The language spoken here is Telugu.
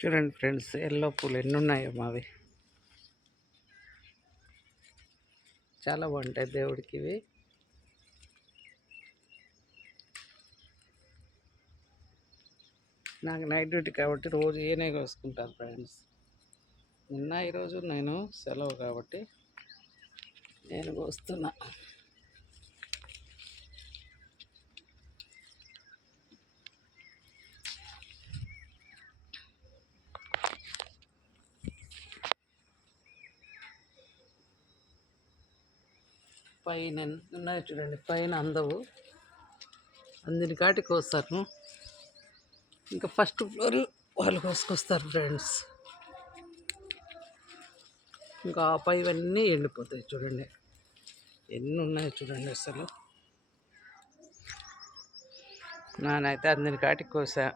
చూడండి ఫ్రెండ్స్, ఎల్లో పూలు ఎన్ని ఉన్నాయో మావి. చాలా బాగుంటాయి దేవుడికి ఇవి. నాకు నైట్ డ్యూటీ కాబట్టి రోజు ఏనే కోసుకుంటాను ఫ్రెండ్స్. నిన్న ఈరోజు నేను సెలవు కాబట్టి నేను కోస్తున్నా. పైన ఉన్నాయి చూడండి, పైన అందవు, అందిని కాటికి వస్తారు. ఇంకా ఫస్ట్ ఫ్లోర్ వాళ్ళు కోసుకొస్తారు ఫ్రెండ్స్. ఇంకా ఆ పైవన్నీ ఎండిపోతాయి. చూడండి ఎన్ని ఉన్నాయి చూడండి. అసలు నానైతే అందిని కాటికి కోసా.